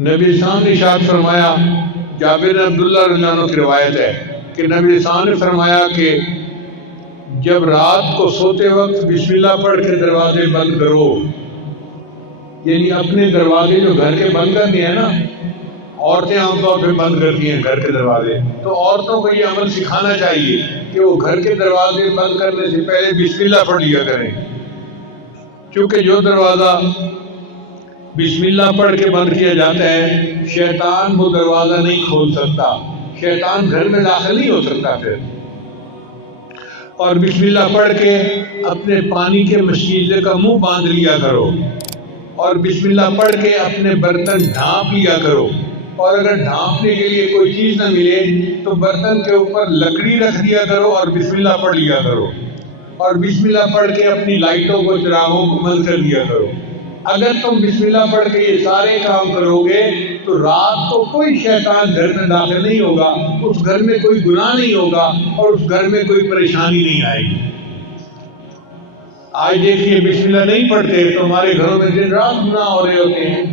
نبی اسلام نے ارشاد فرمایا، جابر بن عبداللہ رضی اللہ عنہ کی روایت ہے کہ نبی اسلام نے فرمایا کہ جب رات کو سوتے وقت بسم اللہ پڑھ کے دروازے بند کرو، یعنی اپنے دروازے جو گھر کے بند کرتے ہیں نا، عورتیں عام طور پہ بند کرتی ہیں گھر کے دروازے، تو عورتوں کو یہ عمل سکھانا چاہیے کہ وہ گھر کے دروازے بند کرنے سے پہلے بسم اللہ پڑھ لیا کریں، کیونکہ جو دروازہ بسم اللہ پڑھ کے بند کیا جاتا ہے شیطان وہ دروازہ نہیں کھول سکتا، شیطان گھر میں داخل نہیں ہو سکتا پھر۔ اور بسم اللہ پڑھ کے اپنے پانی کے مشکیزے کا منہ باندھ لیا کرو، اور بسم اللہ پڑھ کے اپنے برتن ڈھانپ لیا کرو، اور اگر ڈھانپنے کے لیے کوئی چیز نہ ملے تو برتن کے اوپر لکڑی رکھ دیا کرو اور بسم اللہ پڑھ لیا کرو، اور بسم اللہ پڑھ کے اپنی لائٹوں کو چراغوں کو بند کر دیا کرو۔ اگر تم بسم اللہ پڑھ کے یہ سارے کام کرو گے تو رات کو کوئی شیطان گھر میں داخل نہیں ہوگا، اس گھر میں کوئی گناہ نہیں ہوگا اور اس گھر میں کوئی پریشانی نہیں آئے گی۔ آج دیکھیے بسم اللہ نہیں پڑھتے تو ہمارے گھروں میں دن رات گناہ ہو رہے ہوتے ہیں۔